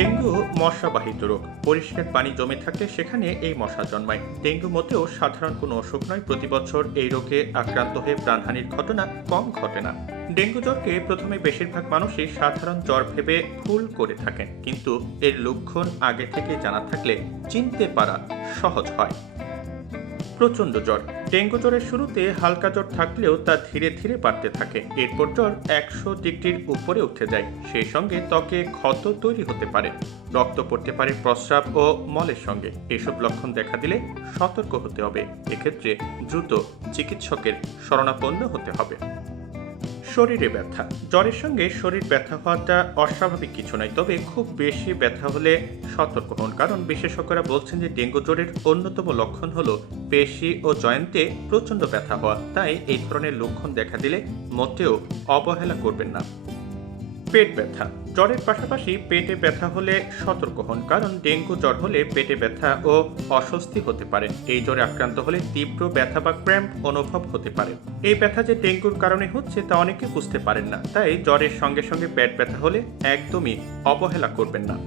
Dengue মশাবাহিত রোগ। পরিষ্কার পানি জমে থাকলে সেখানে এই মশা জন্মায়। ডেঙ্গু মোটেও সাধারণ কোনো অসুখ নয়। প্রতি বছর এই রোগে আক্রান্ত হয়ে প্রাণহানির ঘটনা কম ঘটে না। ডেঙ্গু জ্বরকে প্রথমে বেশিরভাগ মানুষই সাধারণ জ্বর ভেবে ভুল করে থাকেন, কিন্তু এর লক্ষণ আগে থেকে জানা থাকলে চিনতে পারা সহজ হয়। প্রচণ্ড জ্বর। ডেঙ্গু জ্বরের শুরুতে হালকা জ্বর থাকলেও তা ধীরে ধীরে বাড়তে থাকে। এরপর জ্বর 100 ডিগ্রির উপরে উঠে যায়। সেই সঙ্গে ত্বকে ক্ষত তৈরি হতে পারে, রক্ত পড়তে পারে প্রস্রাব ও মলের সঙ্গে। এসব লক্ষণ দেখা দিলে সতর্ক হতে হবে। এক্ষেত্রে দ্রুত চিকিৎসকের শরণাপন্ন হতে হবে। শরীরে ব্যথা। জ্বরের সঙ্গে শরীর ব্যথা হওয়াটা অস্বাভাবিক কিছু নয়, তবে খুব বেশি ব্যথা হলে সতর্ক হন, কারণ বিশেষজ্ঞরা বলছেন যে ডেঙ্গু জ্বরের অন্যতম লক্ষণ হলো পেশি ও জয়েন্টে প্রচণ্ড ব্যথা হওয়া। তাই এই ধরনের লক্ষণ দেখা দিলে মোটেও অবহেলা করবেন না। পেট ব্যথা। জ্বরের পাশাপাশি পেটে ব্যথা হলে সতর্ক হন, কারণ ডেঙ্গু জ্বর হলে পেটে ব্যথা ও অস্বস্তি হতে পারে। এই জ্বরে আক্রান্ত হলে তীব্র ব্যথা বা ক্র্যাম্প অনুভব হতে পারে। এই ব্যথা যে ডেঙ্গুর কারণে হচ্ছে তা অনেকে বুঝতে পারেন না, তাই জ্বরের সঙ্গে সঙ্গে পেট ব্যথা হলে একদমই অবহেলা করবেন না।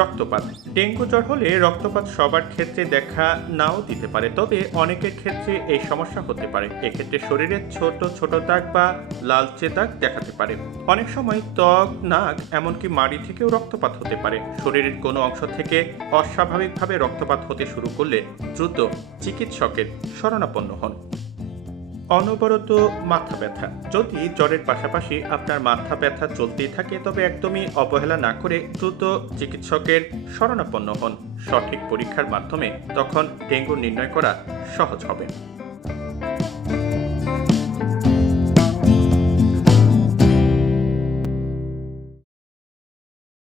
রক্তপাত। ডেঙ্গু জ্বর হলে রক্তপাত সবার ক্ষেত্রে দেখা নাও দিতে পারে, তবে অনেকের ক্ষেত্রে এই সমস্যা হতে পারে। এক্ষেত্রে শরীরে ছোট ছোট দাগ বা লালচে দাগ দেখাতে পারে। অনেক সময় ত্বক, নাক, এমনকি মাড়ি থেকেও রক্তপাত হতে পারে। শরীরের কোনো অংশ থেকে অস্বাভাবিকভাবে রক্তপাত হতে শুরু করলে দ্রুত চিকিৎসকের শরণাপন্ন হন। অনবরত মাথা ব্যথা। যদি জ্বরের পাশাপাশি আপনার মাথা ব্যথা চলতেই থাকে, তবে একদমই অবহেলা না করে দ্রুত চিকিৎসকের শরণাপন্ন হন। সঠিক পরীক্ষার মাধ্যমে তখন ডেঙ্গু নির্ণয় করা সহজ হবে।